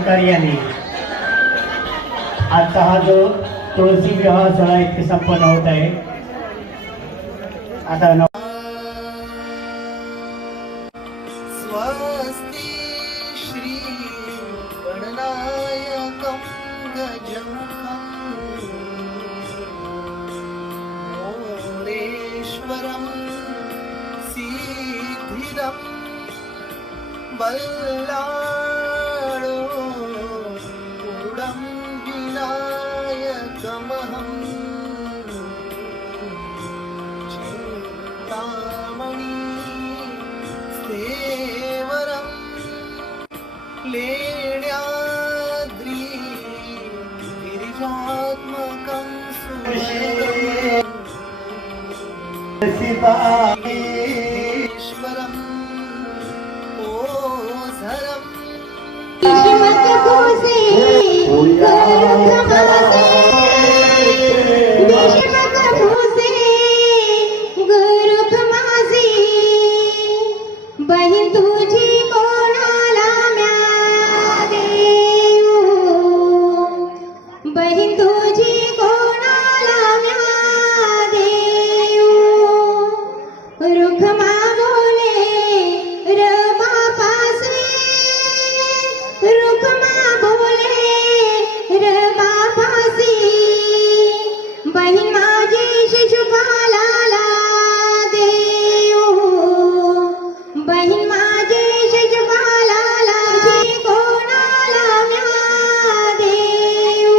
यांनी आजचा हा जो तुळशी विवाह सोहळा इथे संपन्न होत आहे. आता नव- विनायकमहम् चिन्तामणि सेवरं लेण्याद्रि गिरिजात्मकं सुरेश्वरम् ओझरम् नाही माझे शजबाला कोणाला देऊ?